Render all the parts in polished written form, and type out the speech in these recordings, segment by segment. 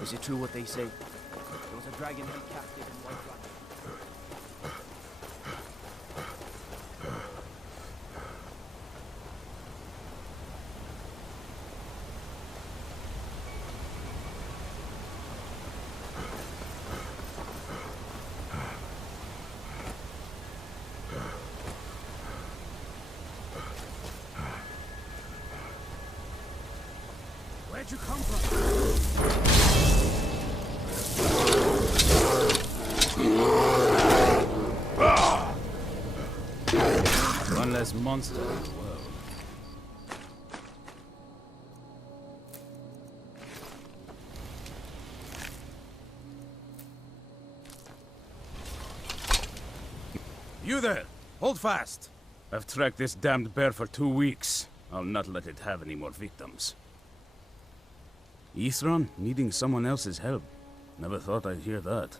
Is it true what they say? There was a dragon held captive in White Rock. Where'd you come from? One less monster in the world. You there! Hold fast! I've tracked this damned bear for 2 weeks. I'll not let it have any more victims. Ithran needing someone else's help. Never thought I'd hear that.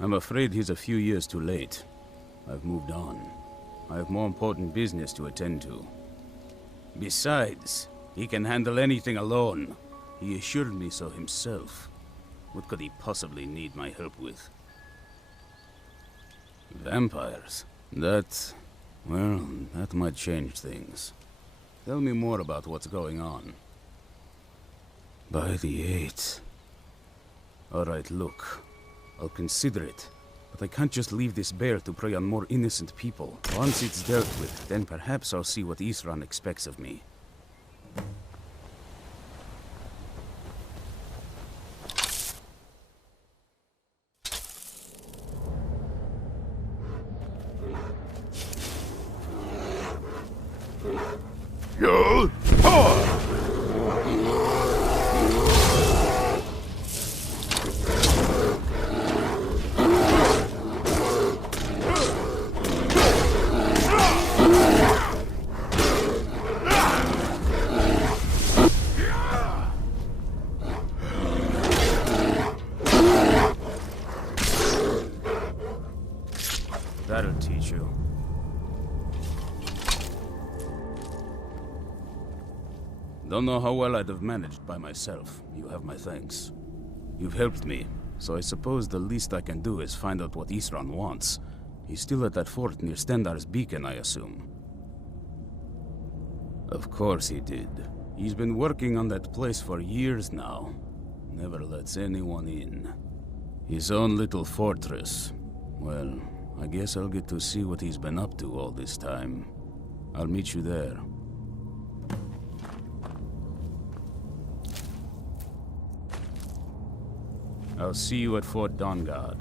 I'm afraid he's a few years too late. I've moved on. I have more important business to attend to. Besides, he can handle anything alone. He assured me so himself. What could he possibly need my help with? Vampires? That might change things. Tell me more about what's going on. By the 8th. Alright, look. I'll consider it. But I can't just leave this bear to prey on more innocent people. Once it's dealt with, then perhaps I'll see what Ithran expects of me. That'll teach you. Don't know how well I'd have managed by myself. You have my thanks. You've helped me, so I suppose the least I can do is find out what Ithran wants. He's still at that fort near Stendar's beacon, I assume. Of course he did. He's been working on that place for years now. Never lets anyone in. His own little fortress. Well, I guess I'll get to see what he's been up to all this time. I'll meet you there. I'll see you at Fort Dawnguard.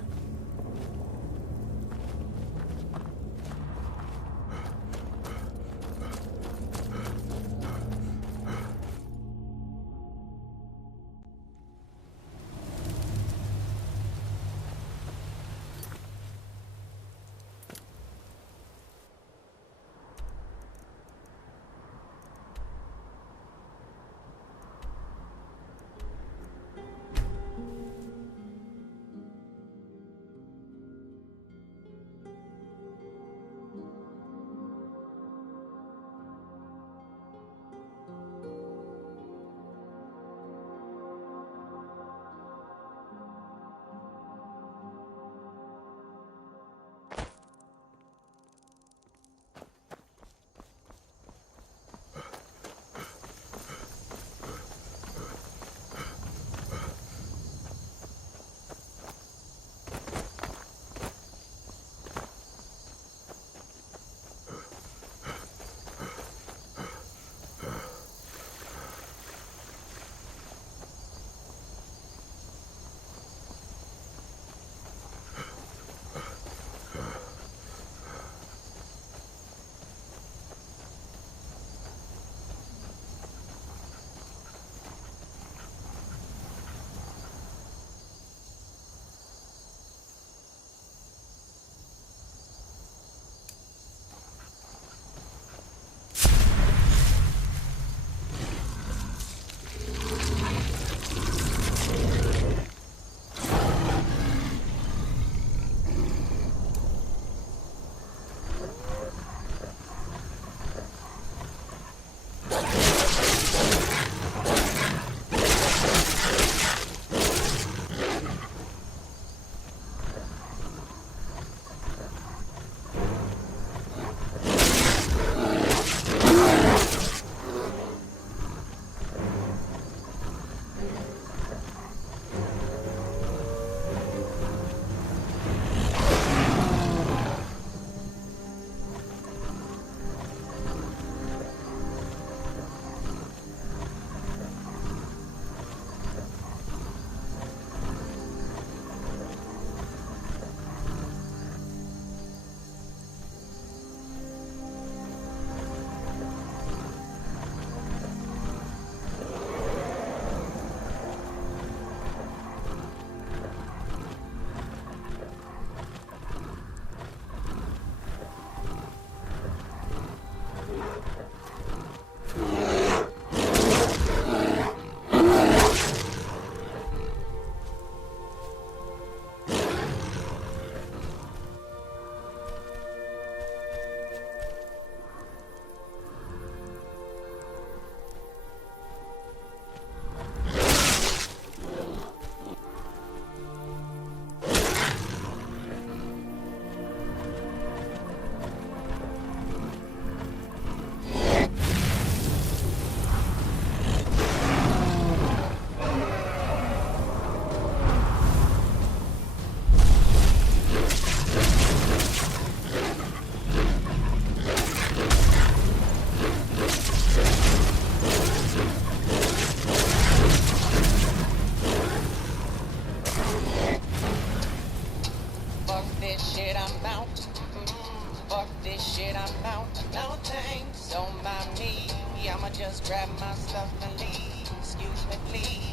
just grab my stuff and leave. Excuse me, please.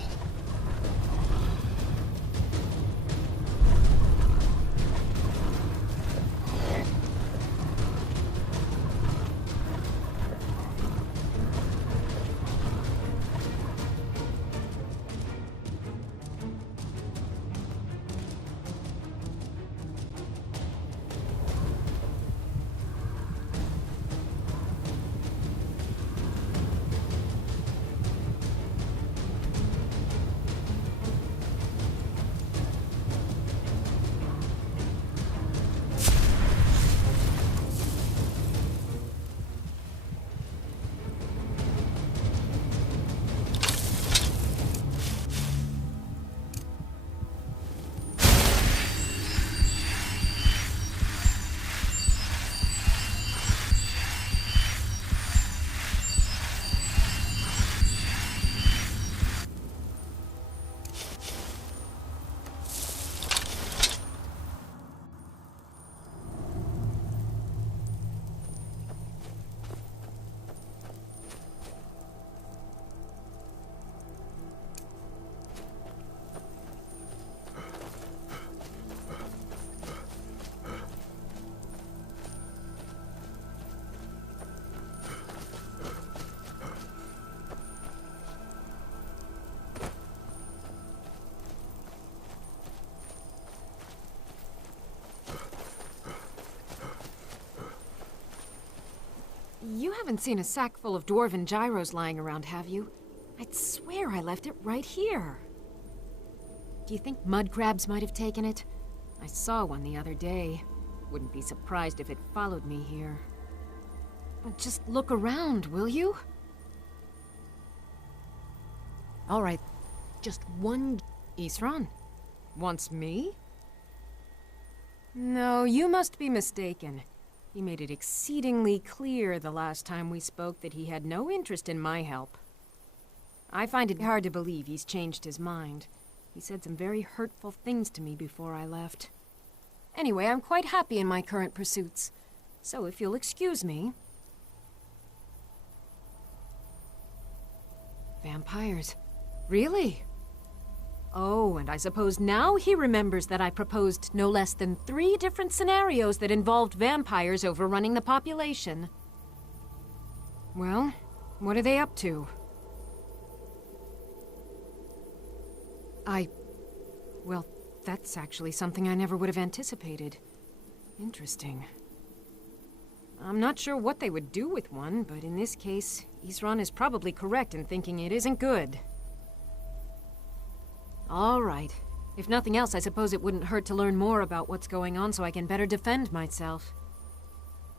You haven't seen a sack full of dwarven gyros lying around, have you? I'd swear I left it right here. Do you think mud crabs might have taken it? I saw one the other day. Wouldn't be surprised if it followed me here. Just look around, will you? All right, just one... Isran? Wants me? No, you must be mistaken. He made it exceedingly clear the last time we spoke that he had no interest in my help. I find it hard to believe he's changed his mind. He said some very hurtful things to me before I left. Anyway, I'm quite happy in my current pursuits. So if you'll excuse me... Vampires. Really? Oh, and I suppose now he remembers that I proposed no less than 3 different scenarios that involved vampires overrunning the population. Well, what are they up to? Well, that's actually something I never would have anticipated. Interesting. I'm not sure what they would do with one, but in this case, Isran is probably correct in thinking it isn't good. All right. If nothing else, I suppose it wouldn't hurt to learn more about what's going on so I can better defend myself.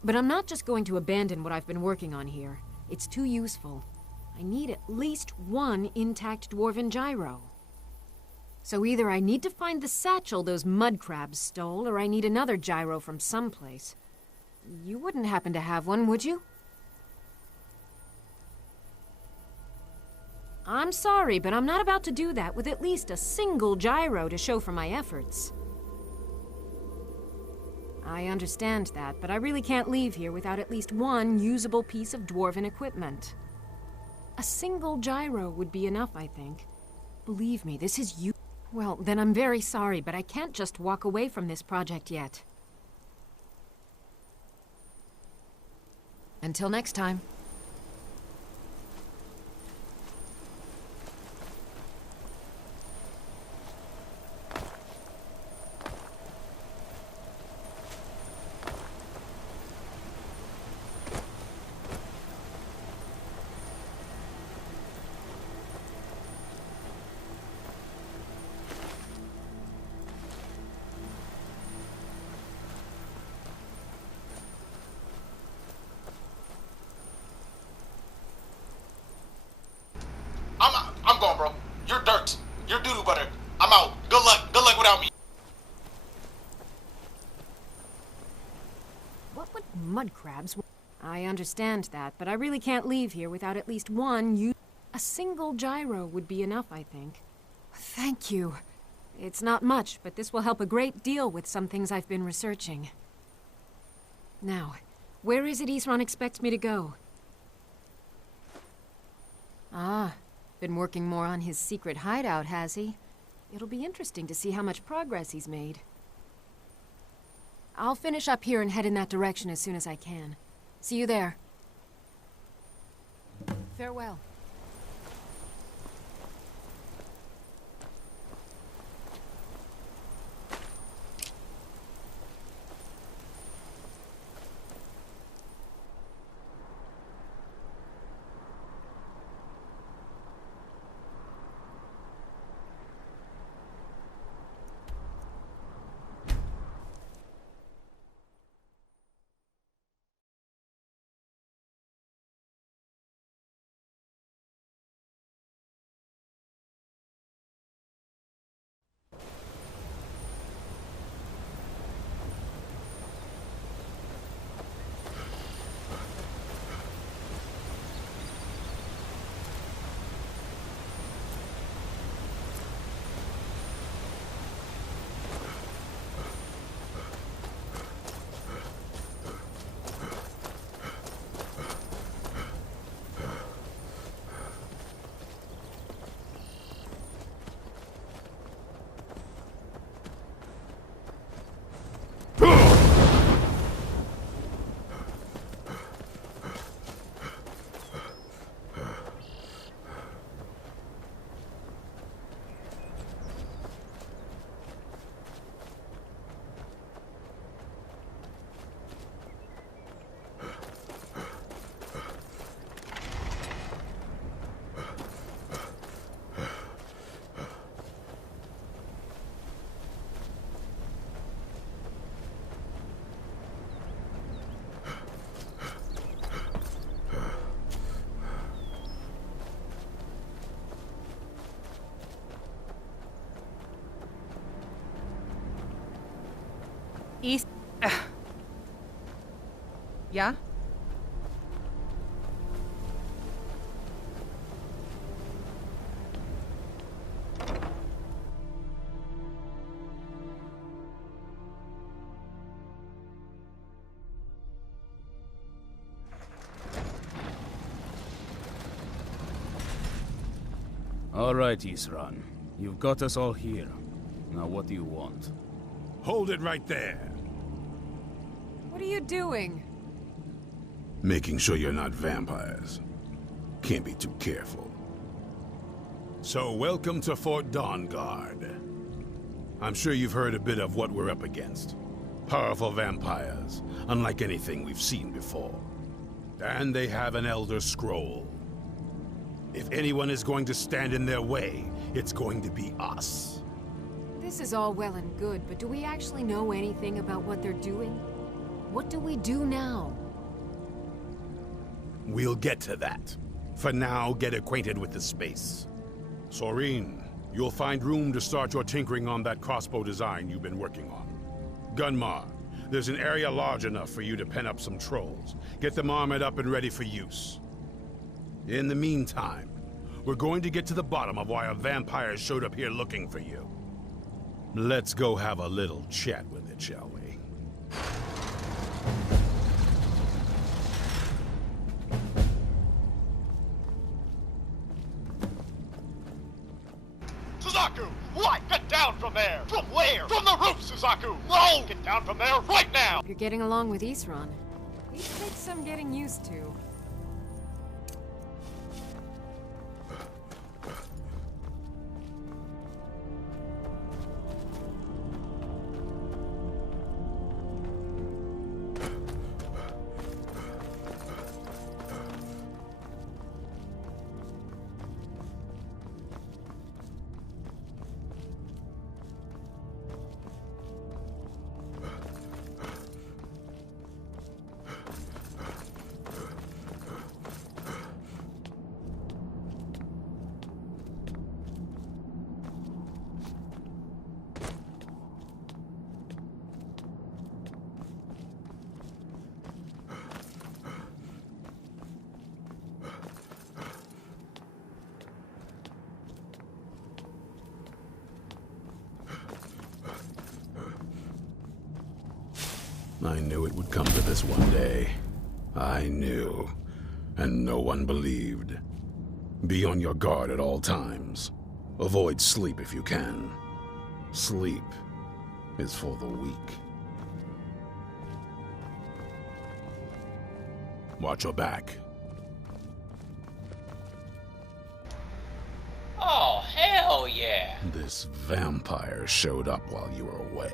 But I'm not just going to abandon what I've been working on here. It's too useful. I need at least one intact dwarven gyro. So either I need to find the satchel those mud crabs stole, or I need another gyro from someplace. You wouldn't happen to have one, would you? I'm sorry, but I'm not about to do that with at least a single gyro to show for my efforts. I understand that, but I really can't leave here without at least one usable piece of dwarven equipment. A single gyro would be enough, I think. Believe me, this is you. Well, then I'm very sorry, but I can't just walk away from this project yet. Until next time. I'm going, bro. You're dirt. You're doo-doo butter. I'm out. Good luck. Good luck without me. What would mud crabs... I understand that, but I really can't leave here without at least one A single gyro would be enough, I think. Thank you. It's not much, but this will help a great deal with some things I've been researching. Now, where is it Isran expects me to go? Ah, been working more on his secret hideout, has he? It'll be interesting to see how much progress he's made. I'll finish up here and head in that direction as soon as I can. See you there. Farewell. East. Yeah? All right, Isran. You've got us all here. Now what do you want? Hold it right there. What are you doing? Making sure you're not vampires. Can't be too careful. So welcome to Fort Dawnguard. I'm sure you've heard a bit of what we're up against. Powerful vampires, unlike anything we've seen before. And they have an Elder Scroll. If anyone is going to stand in their way, it's going to be us. This is all well and good, but do we actually know anything about what they're doing? What do we do now? We'll get to that. For now, get acquainted with the space. Soreen, you'll find room to start your tinkering on that crossbow design you've been working on. Gunmar, there's an area large enough for you to pen up some trolls. Get them armored up and ready for use. In the meantime, we're going to get to the bottom of why a vampire showed up here looking for you. Let's go have a little chat with it, shall we? Suzaku! What? Get down from there! From where? From the roof, Suzaku! No! Get down from there right now! You're getting along with Isran. He takes some getting used to. I knew it would come to this one day. I knew. And no one believed. Be on your guard at all times. Avoid sleep if you can. Sleep is for the weak. Watch your back. Oh, hell yeah. This vampire showed up while you were away.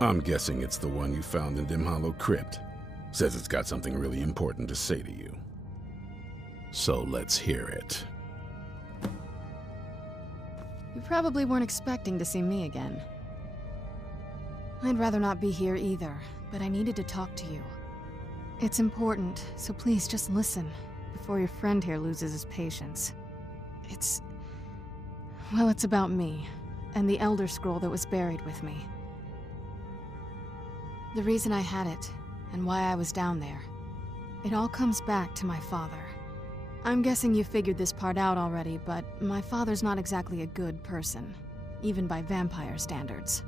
I'm guessing it's the one you found in Dim Hollow Crypt. Says it's got something really important to say to you. So let's hear it. You probably weren't expecting to see me again. I'd rather not be here either, but I needed to talk to you. It's important, so please just listen, before your friend here loses his patience. Well, it's about me, and the Elder Scroll that was buried with me. The reason I had it, and why I was down there. It all comes back to my father. I'm guessing you figured this part out already, but my father's not exactly a good person, even by vampire standards.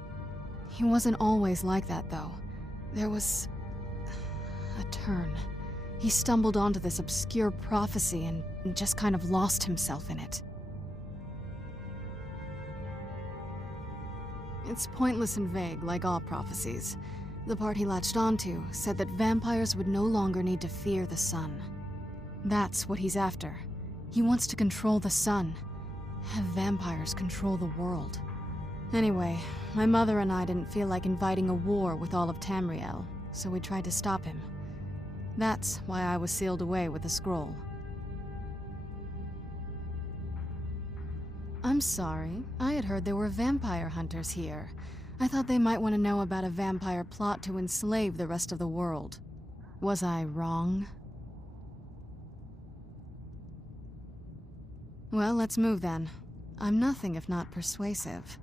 He wasn't always like that, though. There was a turn. He stumbled onto this obscure prophecy and just kind of lost himself in it. It's pointless and vague, like all prophecies. The part he latched onto said that vampires would no longer need to fear the sun. That's what he's after. He wants to control the sun. Have vampires control the world. Anyway, my mother and I didn't feel like inviting a war with all of Tamriel, so we tried to stop him. That's why I was sealed away with the scroll. I'm sorry. I had heard there were vampire hunters here. I thought they might want to know about a vampire plot to enslave the rest of the world. Was I wrong? Well, let's move then. I'm nothing if not persuasive.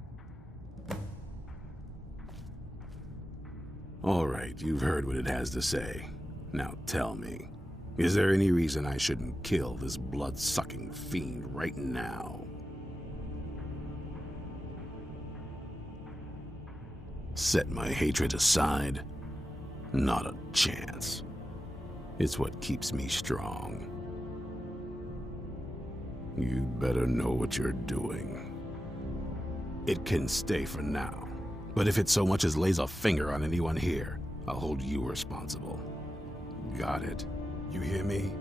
All right, you've heard what it has to say. Now tell me, is there any reason I shouldn't kill this blood-sucking fiend right now? Set my hatred aside? Not a chance. It's what keeps me strong. You'd better know what you're doing. It can stay for now, but if it so much as lays a finger on anyone here, I'll hold you responsible. Got it? You hear me?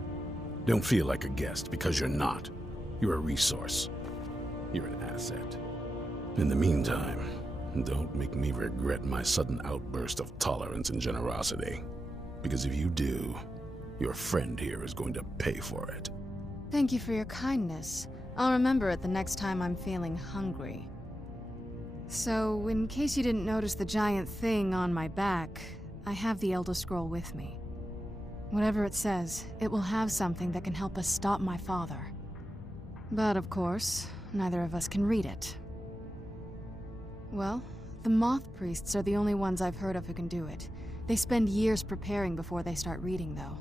Don't feel like a guest, because you're not. You're a resource. You're an asset. In the meantime, don't make me regret my sudden outburst of tolerance and generosity. Because if you do, your friend here is going to pay for it. Thank you for your kindness. I'll remember it the next time I'm feeling hungry. So, in case you didn't notice the giant thing on my back, I have the Elder Scroll with me. Whatever it says, it will have something that can help us stop my father. But of course, neither of us can read it. Well, the Moth Priests are the only ones I've heard of who can do it. They spend years preparing before they start reading, though.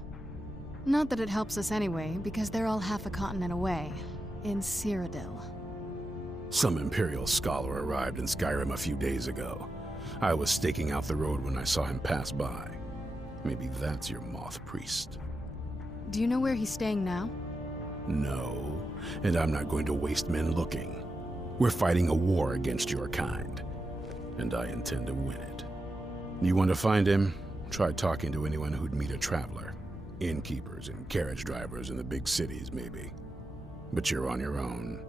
Not that it helps us anyway, because they're all half a continent away, in Cyrodiil. Some Imperial scholar arrived in Skyrim a few days ago. I was staking out the road when I saw him pass by. Maybe that's your Moth Priest. Do you know where he's staying now? No, and I'm not going to waste men looking. We're fighting a war against your kind, and I intend to win it. You want to find him? Try talking to anyone who'd meet a traveler. Innkeepers and carriage drivers in the big cities, maybe. But you're on your own.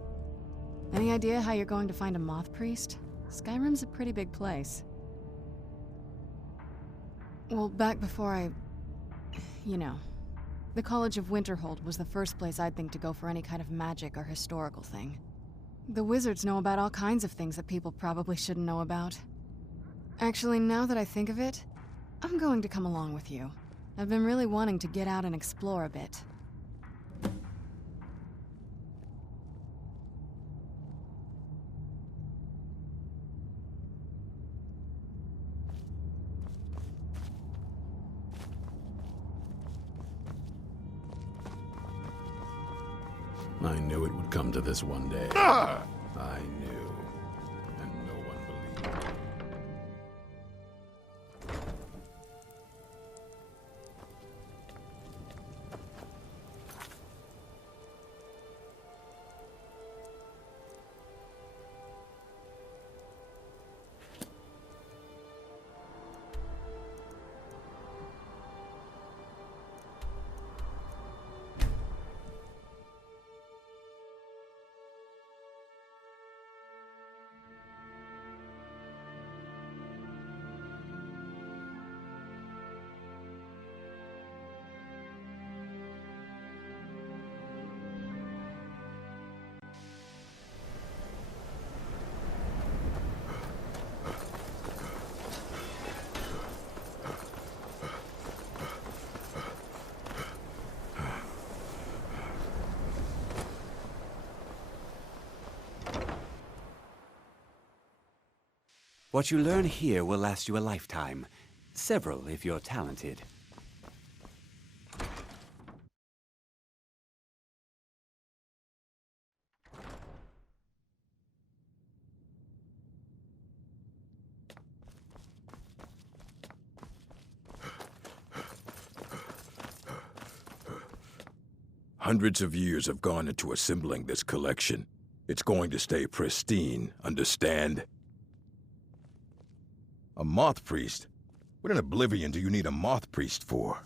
Any idea how you're going to find a Moth Priest? Skyrim's a pretty big place. Well, back before you know. The College of Winterhold was the first place I'd think to go for any kind of magic or historical thing. The wizards know about all kinds of things that people probably shouldn't know about. Actually, now that I think of it, I'm going to come along with you. I've been really wanting to get out and explore a bit. I knew it would come to this one day. I knew. And no one believed. What you learn here will last you a lifetime. Several, if you're talented. Hundreds of years have gone into assembling this collection. It's going to stay pristine, understand? A moth priest? What in oblivion do you need a moth priest for?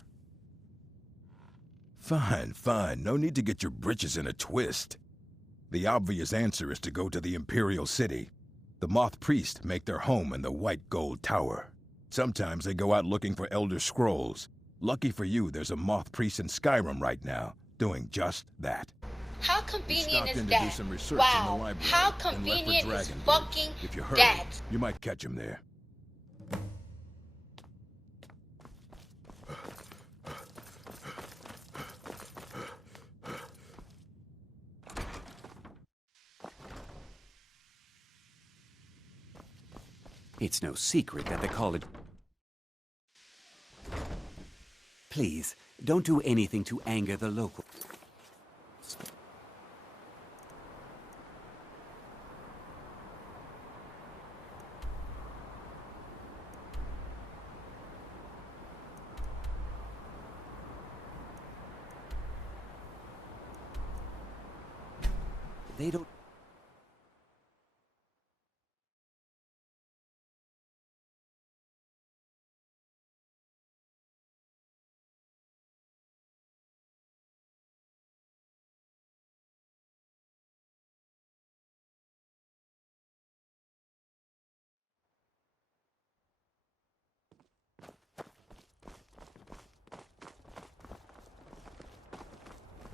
Fine, fine. No need to get your britches in a twist. The obvious answer is to go to the Imperial City. The moth priests make their home in the White Gold Tower. Sometimes they go out looking for Elder Scrolls. Lucky for you, there's a moth priest in Skyrim right now, doing just that. How convenient is In that? the Wow, library how and left for convenient is Dragonbridge. fucking If you hurry, that? you might catch him there. It's no secret that they call it... Please, don't do anything to anger the locals. They don't...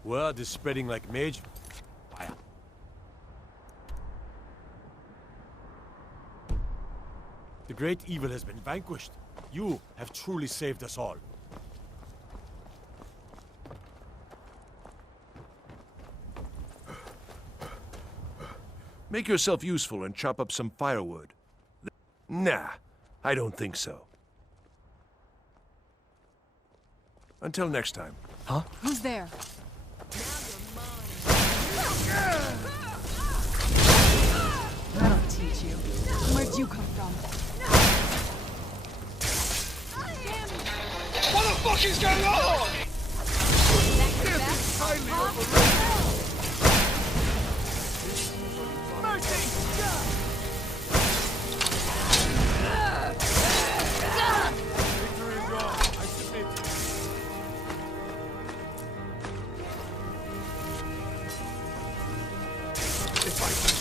Word is spreading like mage. The great evil has been vanquished. You have truly saved us all. Make yourself useful and chop up some firewood. Nah, I don't think so. Until next time. Huh? Who's there? That'll teach you. Where'd you come from? What the fuck is going on?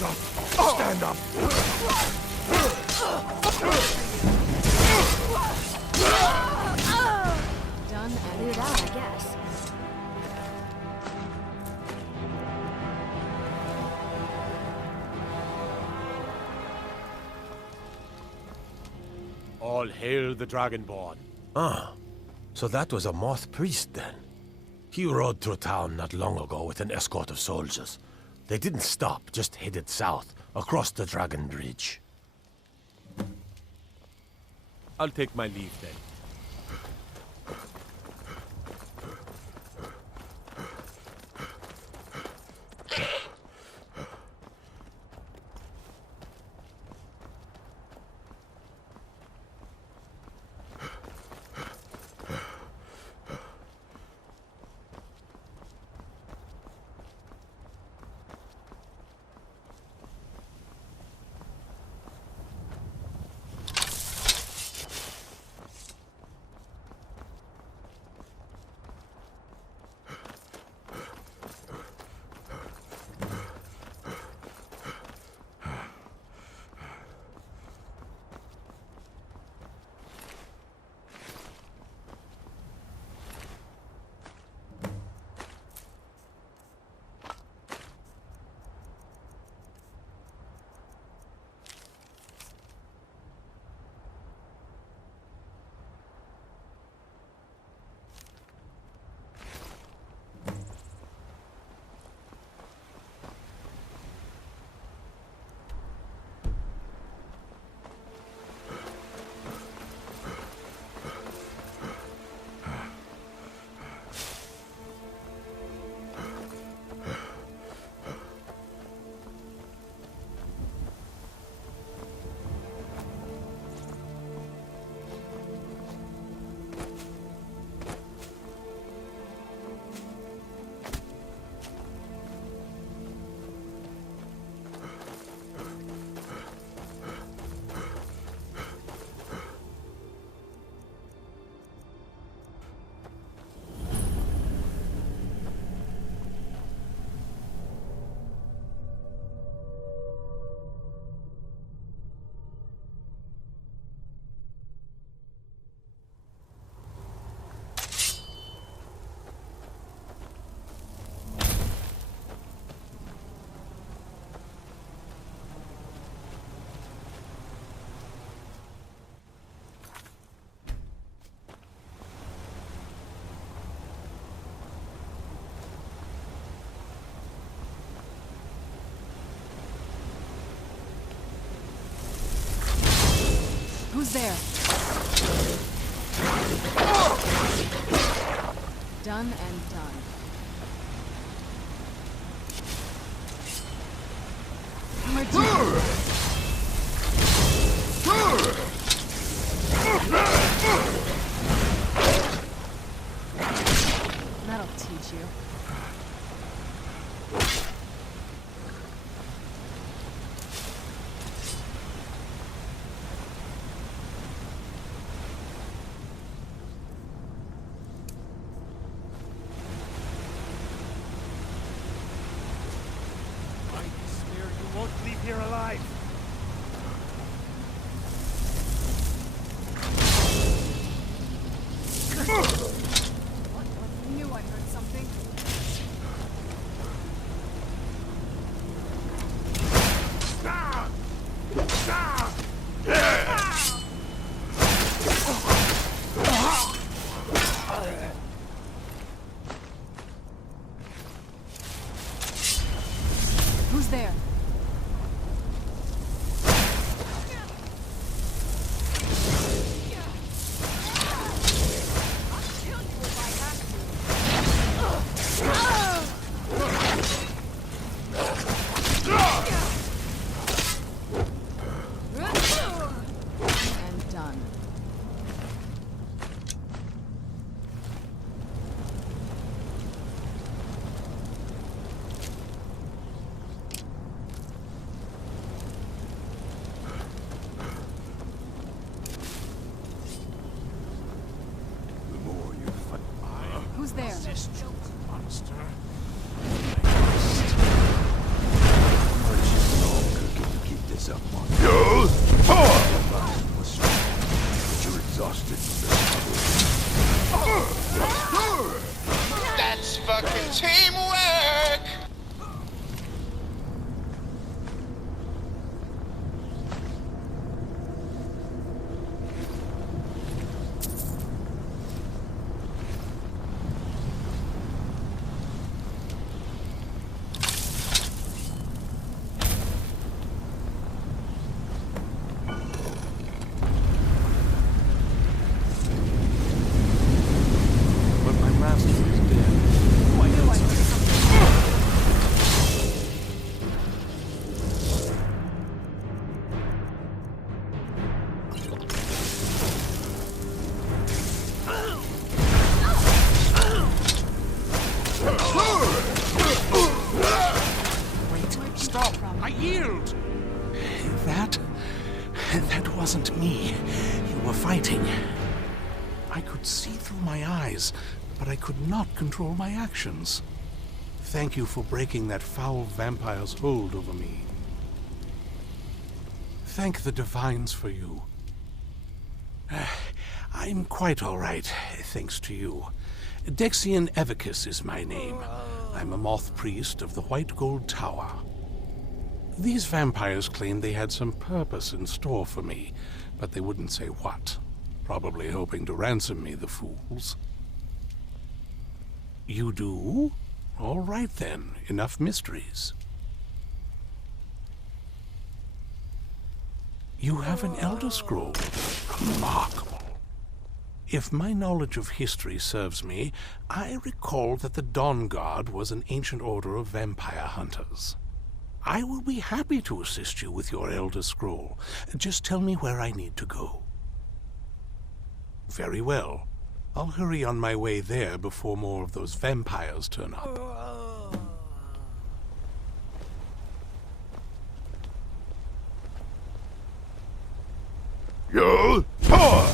Stand up! Done, edited it out, I guess. All hail the Dragonborn. Ah, so that was a moth priest then. He rode through town not long ago with an escort of soldiers. They didn't stop, just headed south, across the Dragon Bridge. I'll take my leave then. Who's there? Done and done. That'll teach you. Who's there? And done. Who's there? Monster. Keep this up, monster. But you're exhausted from this. That's fucking teamwork! Stop! I yield! That wasn't me. You were fighting. I could see through my eyes, but I could not control my actions. Thank you for breaking that foul vampire's hold over me. Thank the Divines for you. I'm quite all right, thanks to you. Dexian Evicus is my name. I'm a moth priest of the White Gold Tower. These vampires claimed they had some purpose in store for me, but they wouldn't say what. Probably hoping to ransom me, the fools. You do? All right then, enough mysteries. You have an Elder Scroll. Remarkable. If my knowledge of history serves me, I recall that the Dawn Guard was an ancient order of vampire hunters. I will be happy to assist you with your Elder Scroll. Just tell me where I need to go. Very well. I'll hurry on my way there before more of those vampires turn up. Yo! Power!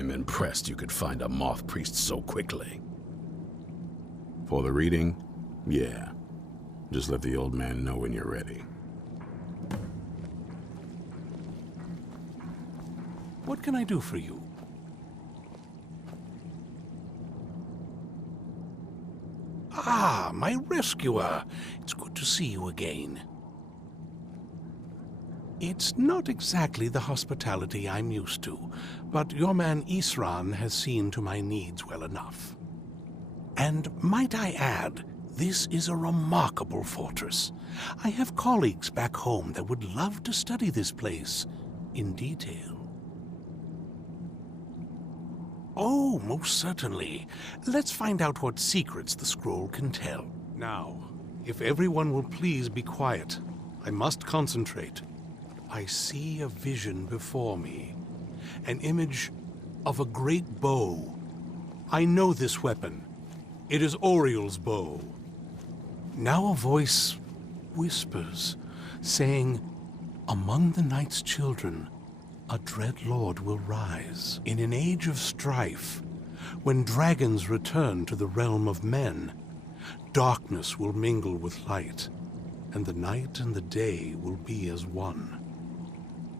I'm impressed you could find a moth priest so quickly. For the reading? Yeah. Just let the old man know when you're ready. What can I do for you? Ah, my rescuer. It's good to see you again. It's not exactly the hospitality I'm used to, but your man Isran has seen to my needs well enough. And might I add, this is a remarkable fortress. I have colleagues back home that would love to study this place in detail. Oh, most certainly. Let's find out what secrets the scroll can tell. Now, if everyone will please be quiet, I must concentrate. I see a vision before me, an image of a great bow. I know this weapon. It is Oriel's bow. Now a voice whispers, saying, "Among the night's children, a dread lord will rise. In an age of strife, when dragons return to the realm of men, darkness will mingle with light, and the night and the day will be as one."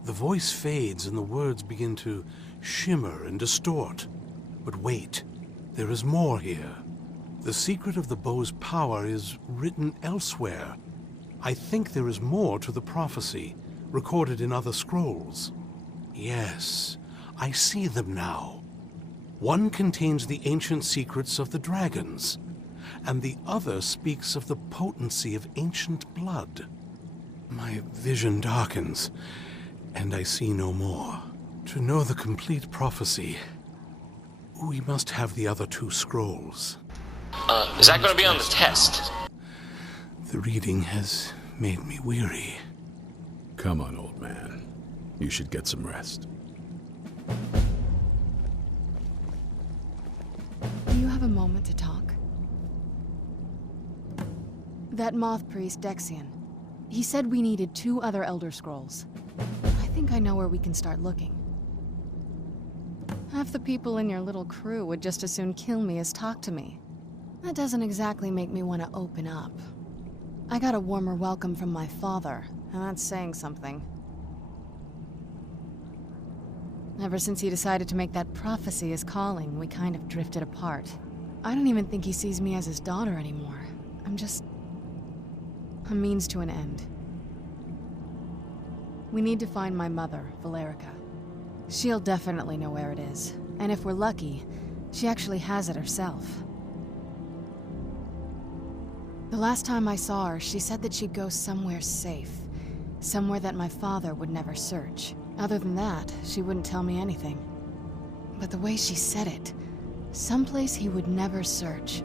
The voice fades and the words begin to shimmer and distort. But wait, there is more here. The secret of the bow's power is written elsewhere. I think there is more to the prophecy, recorded in other scrolls. Yes, I see them now. One contains the ancient secrets of the dragons, and the other speaks of the potency of ancient blood. My vision darkens, and I see no more. To know the complete prophecy, we must have the other two scrolls. Is that going to be on the test? The reading has made me weary. Come on, old man. You should get some rest. Do you have a moment to talk? That moth priest, Dexian. He said we needed 2 other Elder Scrolls. I think I know where we can start looking. Half the people in your little crew would just as soon kill me as talk to me. That doesn't exactly make me want to open up. I got a warmer welcome from my father, and that's saying something. Ever since he decided to make that prophecy his calling, we kind of drifted apart. I don't even think he sees me as his daughter anymore. I'm just a means to an end. We need to find my mother, Valerica. She'll definitely know where it is, and if we're lucky, she actually has it herself. The last time I saw her, she said that she'd go somewhere safe. Somewhere that my father would never search. Other than that, she wouldn't tell me anything. But the way she said it, someplace he would never search.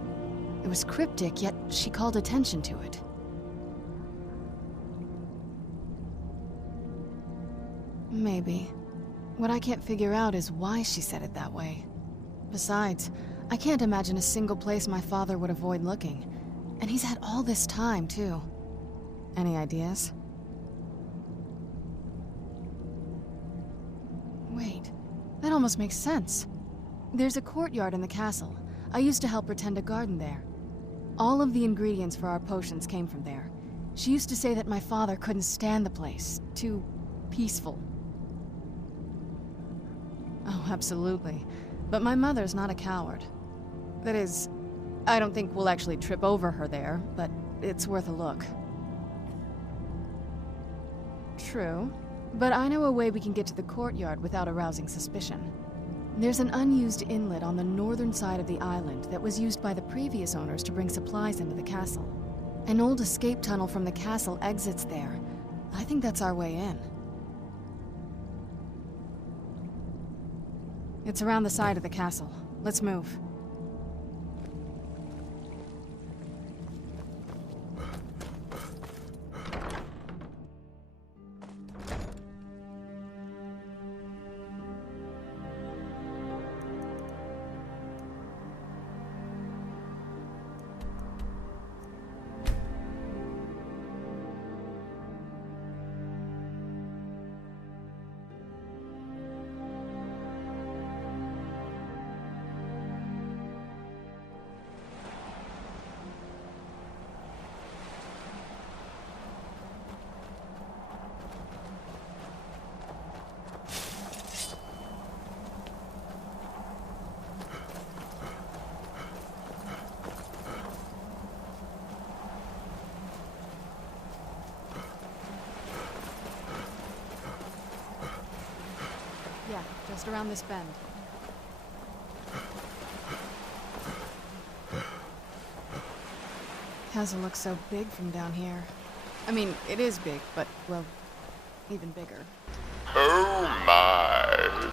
It was cryptic, yet she called attention to it. Maybe. What I can't figure out is why she said it that way. Besides, I can't imagine a single place my father would avoid looking. And he's had all this time, too. Any ideas? Wait, that almost makes sense. There's a courtyard in the castle. I used to help her tend a garden there. All of the ingredients for our potions came from there. She used to say that my father couldn't stand the place. Too peaceful. Oh, absolutely. But my mother's not a coward. That is, I don't think we'll actually trip over her there, but it's worth a look. True. But I know a way we can get to the courtyard without arousing suspicion. There's an unused inlet on the northern side of the island that was used by the previous owners to bring supplies into the castle. An old escape tunnel from the castle exits there. I think that's our way in. It's around the side of the castle. Let's move. Just around this bend. Hasn't looked so big from down here. I mean, it is big, but, well, even bigger. Oh my.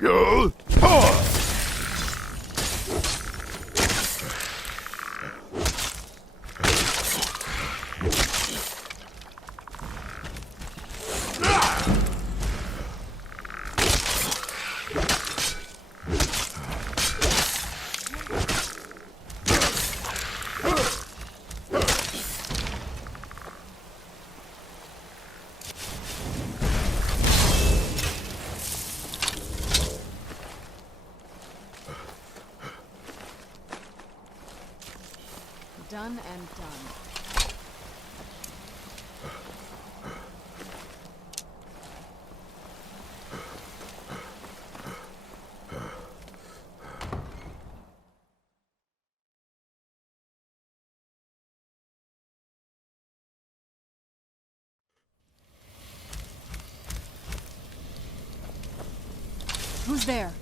Go! Done and done. Who's there?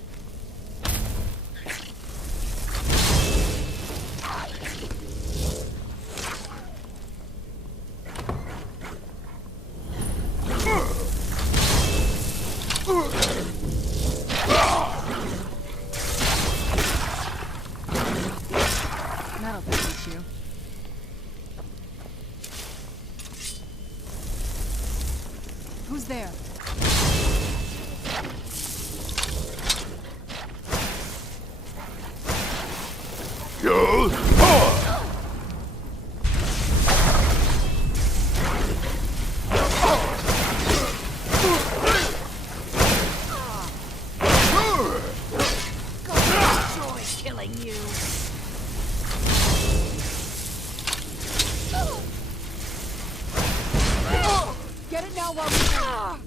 That'll teach you. Who's there? Go! Killing you. Get it now while we can.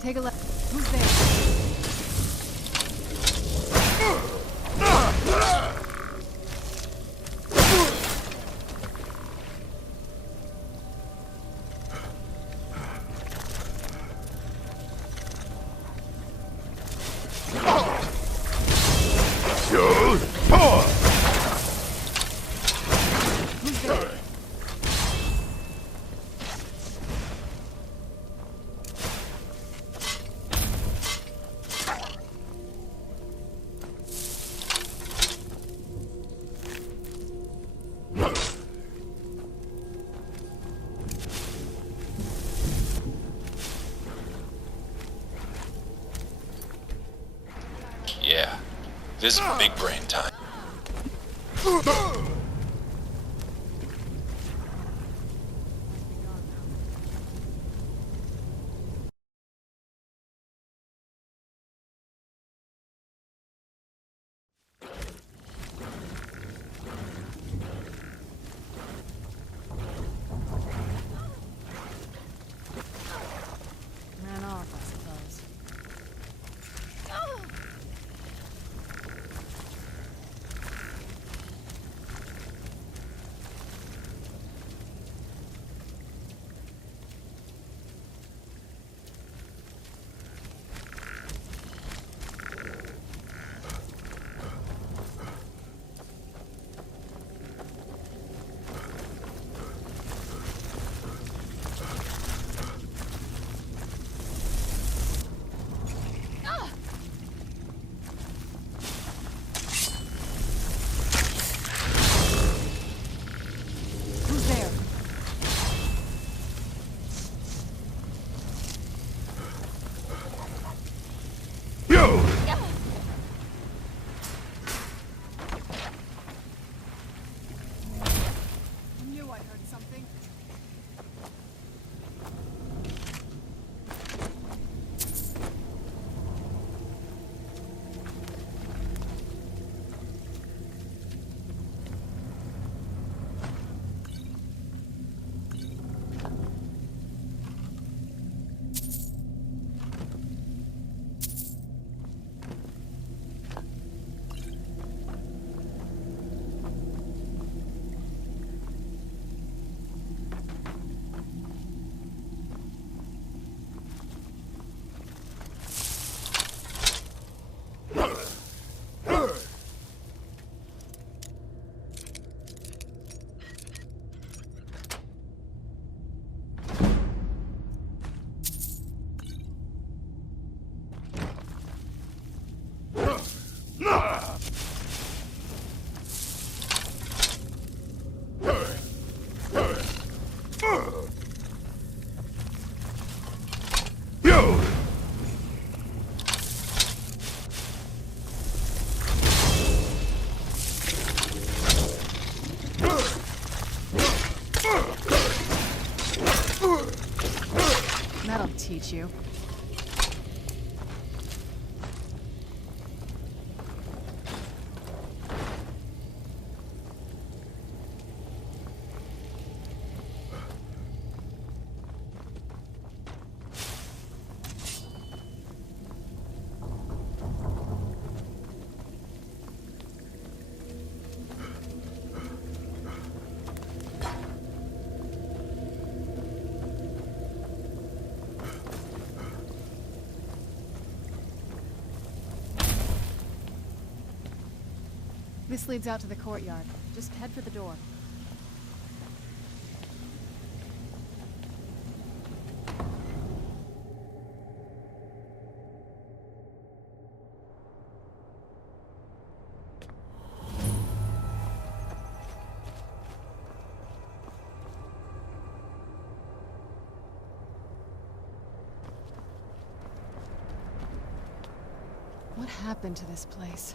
Take a look. Who's there? Who's there? Yeah, This is big brain time. Ran off, I suppose. Who's there? Yo! I knew I heard something. Yo! That'll teach you. This leads out to the courtyard. Just head for the door. What happened to this place?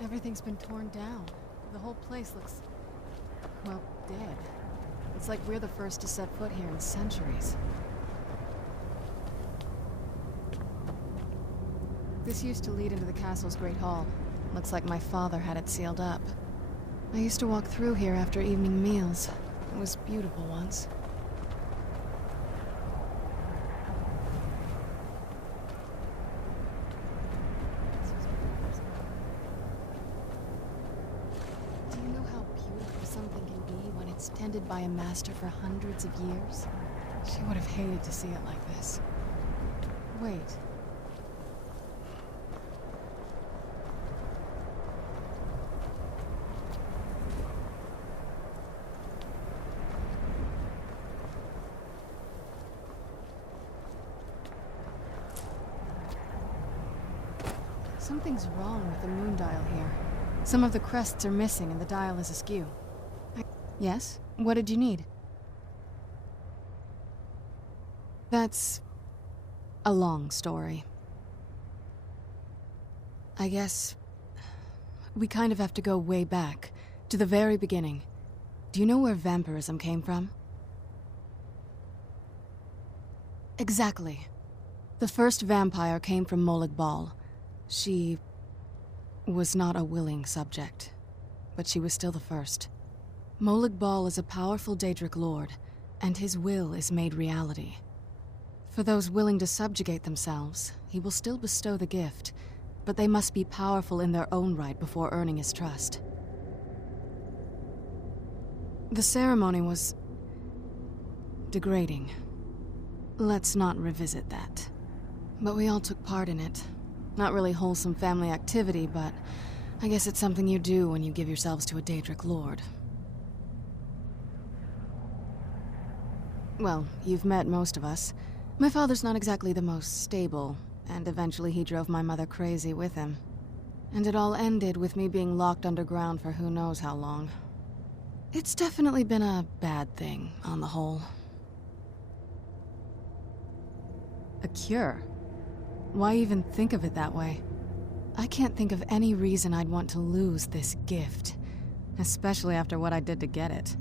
Everything's been torn down. The whole place looks, well, dead. It's like we're the first to set foot here in centuries. This used to lead into the castle's great hall. Looks like my father had it sealed up. I used to walk through here after evening meals. It was beautiful once. Tended by a master for hundreds of years. She would have hated to see it like this. Wait. Something's wrong with the moon dial here. Some of the crests are missing and the dial is askew. Yes? What did you need? That's a long story. I guess We kind of have to go way back, to the very beginning. Do you know where vampirism came from? Exactly. The first vampire came from Molag Bal. She was not a willing subject, but she was still the first. Molag Bal is a powerful Daedric lord, and his will is made reality. For those willing to subjugate themselves, he will still bestow the gift, but they must be powerful in their own right before earning his trust. The ceremony was degrading. Let's not revisit that. But we all took part in it. Not really wholesome family activity, but I guess it's something you do when you give yourselves to a Daedric lord. Well, you've met most of us. My father's not exactly the most stable, and eventually he drove my mother crazy with him. And it all ended with me being locked underground for who knows how long. It's definitely been a bad thing, on the whole. A cure? Why even think of it that way? I can't think of any reason I'd want to lose this gift, especially after what I did to get it.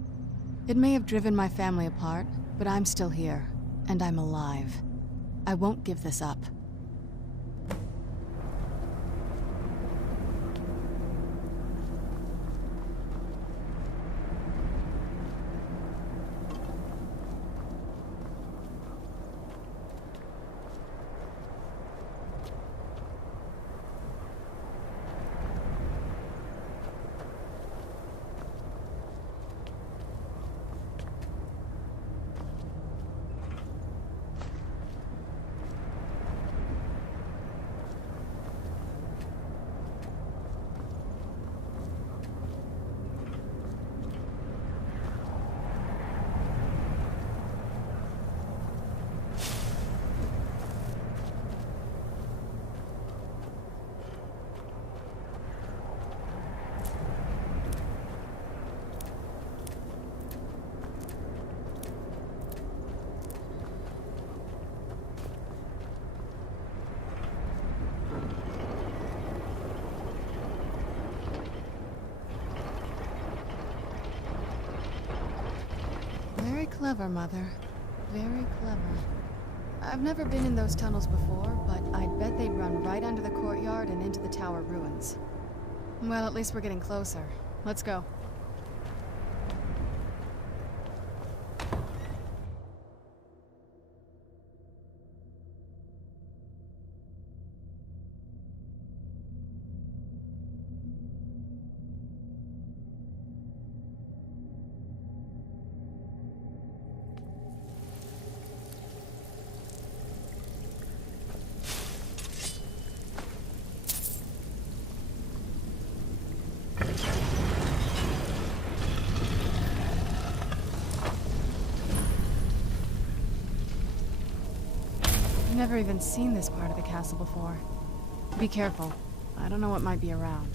It may have driven my family apart, but I'm still here, and I'm alive. I won't give this up. Very clever, Mother. Very clever. I've never been in those tunnels before, but I'd bet they'd run right under the courtyard and into the tower ruins. Well, at least we're getting closer. Let's go. I've never even seen this part of the castle before. Be careful. I don't know what might be around.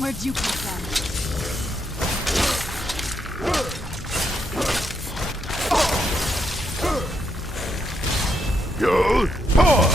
Where'd you come from? Go! Power!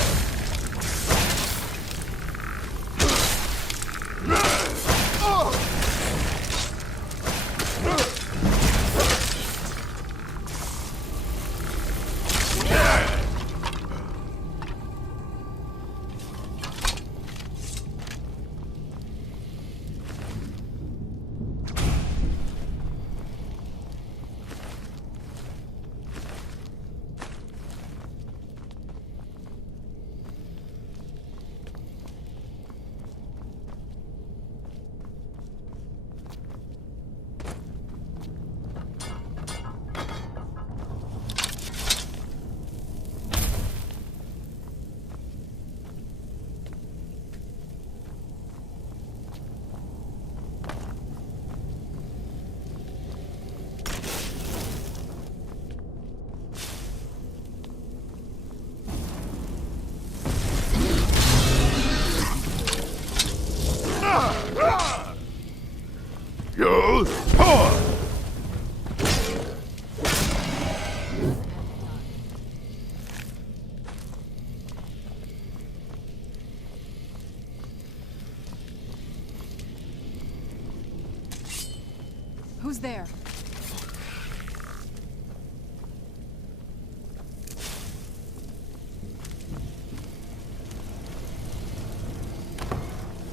Who's there?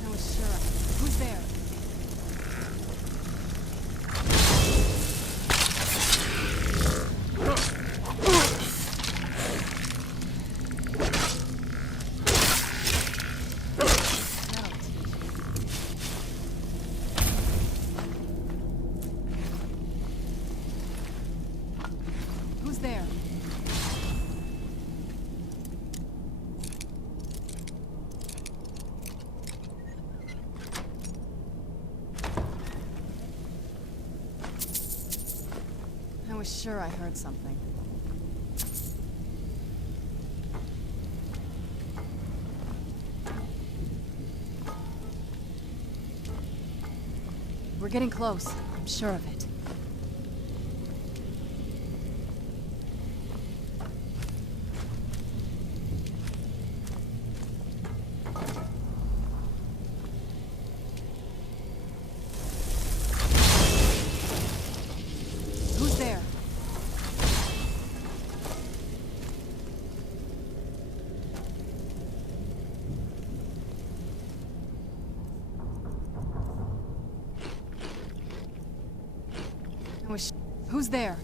I was sure. Who's there? Who's there? I was sure I heard something. We're getting close. I'm sure of it. Who's there? Who's there?